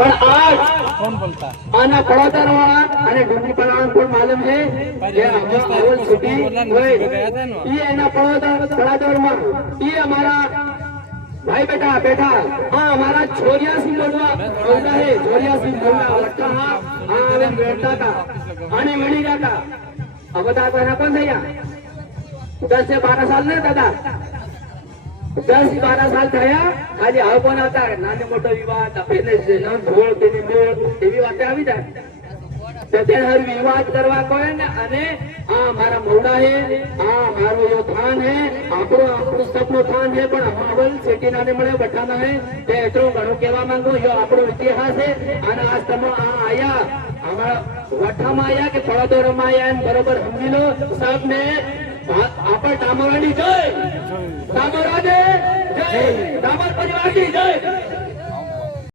पर आज कौन बोलता आना पड़ोदर वाला अने डूंगी पड़ाण को मालूम है ये अवल सिटी ये ना पड़ोदर में ये हमारा भाई बेटा बेटा हाँ हमारा छोरिया सिंह बोलवा बोलता है छोरिया सिंह बोलना लड़का हाँ हाँ अरे बेटा का आने मणि का अब बता कौन भैया 10 से 12 साल नहीं दादा 10-12 साल થયા આજે હવે કોણ હતા નાનો મોટો વિવાદ આપણે ન ઢોળ તેની મોળ એવી વાતે આવી જાય તો તે હર વિવાદ કરવા કોઈ ને અને આ મારા મોડા હે આ મારો યો થાન હે આપણો સપનો થાન હે પણ અમાવલ સિટી નાને મળે બઠાના હે તે એટલો ઘણો કહેવા માંગુ યો આપણો ઇતિહાસ હે અને આજ તમે આ આયા અમારા વઠામાં આયા કે પડોદરામાં આયા એમ બરોબર સમજી લો સાહેબ ને આપણ ડામોરાની જય ડામોરા જય ડામર પરિવારની જય